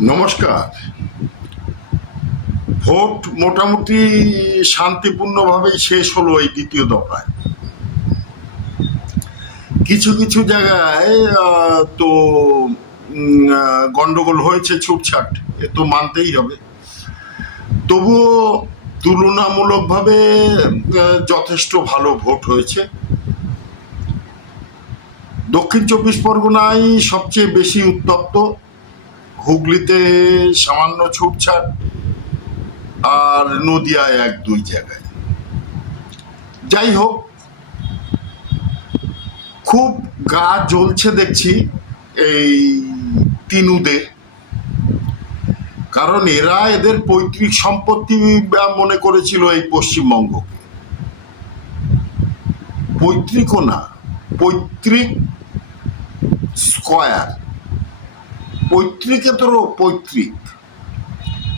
নমস্কার। ভোট মোটামুটি শান্তিপূর্ণভাবেই শেষ হলো এই দ্বিতীয় দফায়। কিছু কিছু জায়গায় তো গন্ডগোল হয়েছে, ছুটছাট, এ তো মানতেই হবে। তবুও তুলনামূলকভাবে যথেষ্ট ভালো ভোট হয়েছে। দক্ষিণ চব্বিশ পরগনায় সবচেয়ে বেশি উত্তপ্ত, হুগলিতে সামান্য ছুটছাট, আর নদিয়ায় এক দুই জায়গায়। যাই হোক, খুব গা জ্বলছে দেখছি এই তিনুদের, কারণ এরা এদের পৈতৃক সম্পত্তি মনে করেছিল এই পশ্চিমবঙ্গকে। পৈতৃকও না, পৈতৃক স্কয়ার, পৈতৃকে তো পৈতৃক,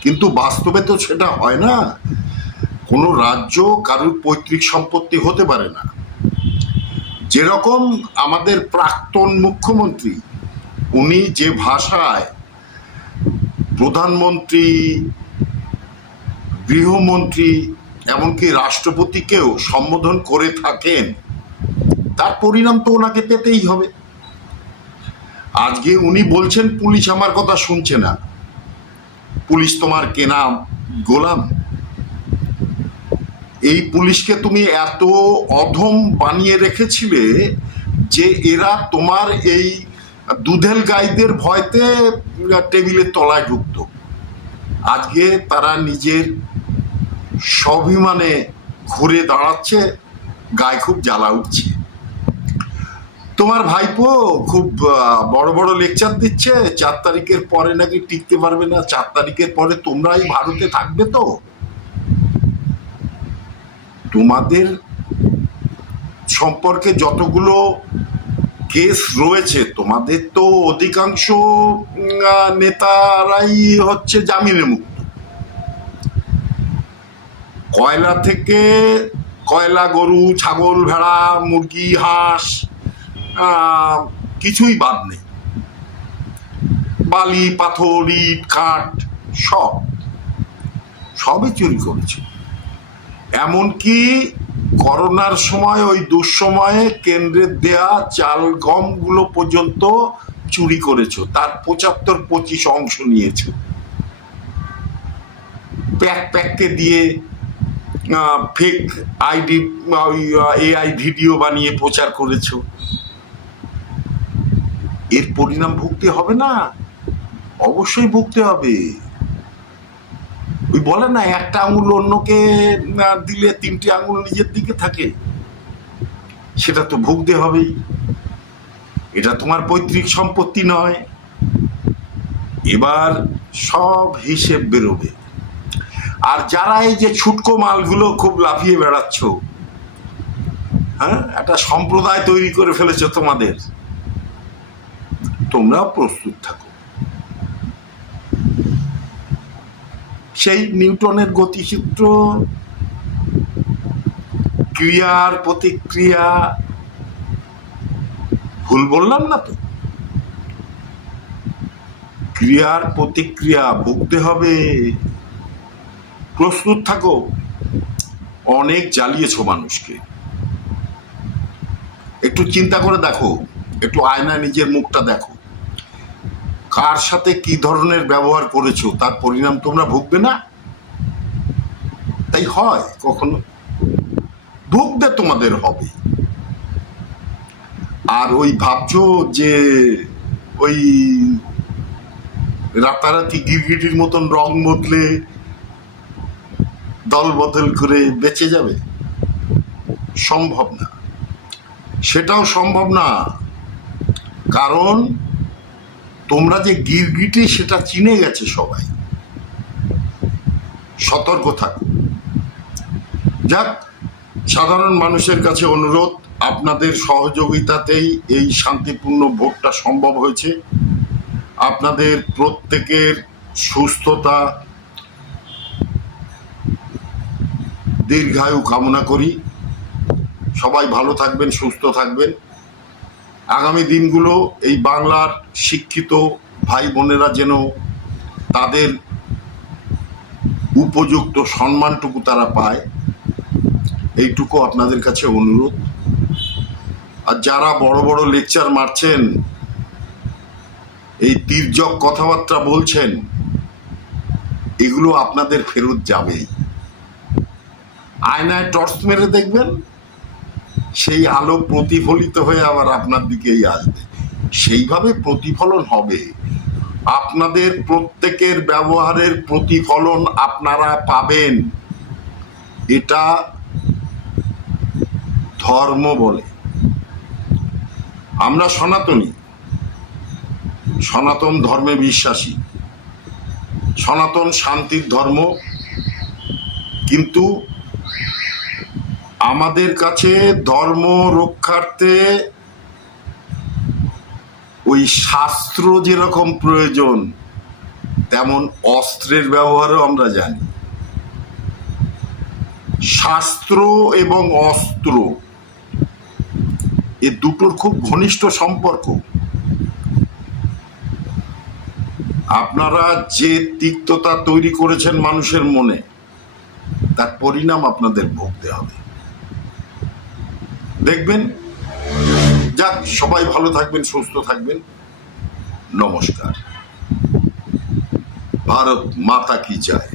কিন্তু বাস্তবে তো সেটা হয় না। কোনো রাজ্য কারুর পৈতৃক সম্পত্তি হতে পারে না। যেরকম আমাদের প্রাক্তন মুখ্যমন্ত্রী, উনি যে ভাষায় প্রধানমন্ত্রী, গৃহমন্ত্রী, এমনকি রাষ্ট্রপতিকেও সম্বোধন করে থাকেন, তার পরিণাম তো ওনাকে পেতেই হবে। আজকে উনি বলছেন পুলিশ আমার কথা শুনছে না, পুলিশ তোমার কেনা গোলাম। এই পুলিশকে তুমি এত অধম বানিয়ে রেখেছিলে যে এরা তোমার এই দুধেল গাইদের ভয়তে টেবিলের তলায় ঢুকত। আজকে তারা নিজের স্বাভিমানে ঘুরে দাঁড়াচ্ছে, গায়ে খুব জ্বালা উঠছে। তোমার ভাইপো খুব বড় বড় লেকচার দিচ্ছে 4 তারিখের পরে নাকি টিকতে পারবে না, 4 তারিখের পরে তোমরাই ভারতে থাকবে। তো তোমাদের সম্পর্কে যতগুলো কেস রয়েছে, তোমাদের তো অধিকাংশ নেতারাই হচ্ছে জামিনে মুক্ত। কয়লা থেকে কয়লা, গরু, ছাগল, ভেড়া, মুরগি, হাঁস, কিছুই বাদ নেই। বালি, পাথর, ইট, কাঠ, সবই চুরি করেছে। এমনকি করোনার সময়, ওই দুঃসময়ে কেন্দ্রের দেয়া চাল গম গুলো পর্যন্ত চুরি করেছো, তার 75-25 অংশ নিয়েছে। প্যাককে দিয়ে ফেক আইডি, এআই ভিডিও বানিয়ে প্রচার করেছো। এর পরিণাম ভুগতে হবে না? অবশ্যই ভুগতে হবে। ওই বলে না, একটা আঙুল অন্যকে দিলে 3টে আঙুল নিজের দিকে থাকে, সেটা তো ভুগতে হবেই। এটা তোমার পৈতৃক সম্পত্তি নয়। এবার সব হিসেব বেরোবে। আর যারা এই যে ছুটকো মালগুলো খুব লাফিয়ে বেড়াচ্ছ, হ্যাঁ, একটা সম্প্রদায় তৈরি করে ফেলেছ তোমাদের, তোমরাও প্রস্তুত থাকো। সেই নিউটনের গতিসূত্র, ক্রিয়ার প্রতিক্রিয়া, ভুল বললাম না তো? ক্রিয়ার প্রতিক্রিয়া ভুগতে হবে, প্রস্তুত থাকো। অনেক জ্বালিয়েছ মানুষকে। একটু চিন্তা করে দেখো, একটু আয়নায় নিজের মুখটা দেখো, কার সাথে কি ধরনের ব্যবহার করেছো, তার পরিণাম তোমরা ভুগবে না? তাই হয় কখনো? ভুগতে তোমাদের হবে। আর ওই ভাবছো যে ওই রাতারাতি গিরগিটির মতন রং বদলে, দল বদল করে বেঁচে যাবে, সম্ভব না। সেটাও সম্ভব না, কারণ তোমরা যে গিরগিটি সেটা চিনে গেছে সবাই। সতর্ক থাকো। যাক, সাধারণ মানুষের কাছে অনুরোধ, আপনাদের সহযোগিতাতেই এই শান্তিপূর্ণ ভোটটা সম্ভব হয়েছে। আপনাদের প্রত্যেকের সুস্থতা, দীর্ঘায়ু কামনা করি। সবাই ভালো থাকবেন, সুস্থ থাকবেন। আগামী দিনগুলো এই বাংলার শিক্ষিত ভাই বোনেরা যেন তাদের উপযুক্ত সম্মানটুকু তারা পায়, এইটুকু আপনাদের কাছে অনুরোধ। আর যারা বড় বড় লেকচার মারছেন, এই তির্যক কথাবার্তা বলছেন, এগুলো আপনাদের ফেরত যাবেই। আয়নায় টর্চ মেরে দেখবেন, সেই আলো প্রতিফলিত হয়ে আবার আপনার দিকেই আসবে, সেইভাবে প্রতিফলন হবে। আপনাদের প্রত্যেকের ব্যবহারের প্রতিফলন আপনারা পাবেন। এটা ধর্ম বলে। আমরা সনাতনী, সনাতন ধর্মে বিশ্বাসী, সনাতন শান্তির ধর্ম। কিন্তু আমাদের কাছে ধর্ম রক্ষার্থে ওই শাস্ত্র যেরকম প্রয়োজন, তেমন অস্ত্রের ব্যবহারও আমরা জানি। শাস্ত্র এবং অস্ত্র এ দুটোর খুব ঘনিষ্ঠ সম্পর্ক। আপনারা যে তিক্ততা তৈরি করেছেন মানুষের মনে, তার পরিণাম আপনাদের ভুগতে হবে। দেখবেন। যাক, সবাই ভালো থাকবেন, সুস্থ থাকবেন। নমস্কার। ভারত মাতা কি জয়।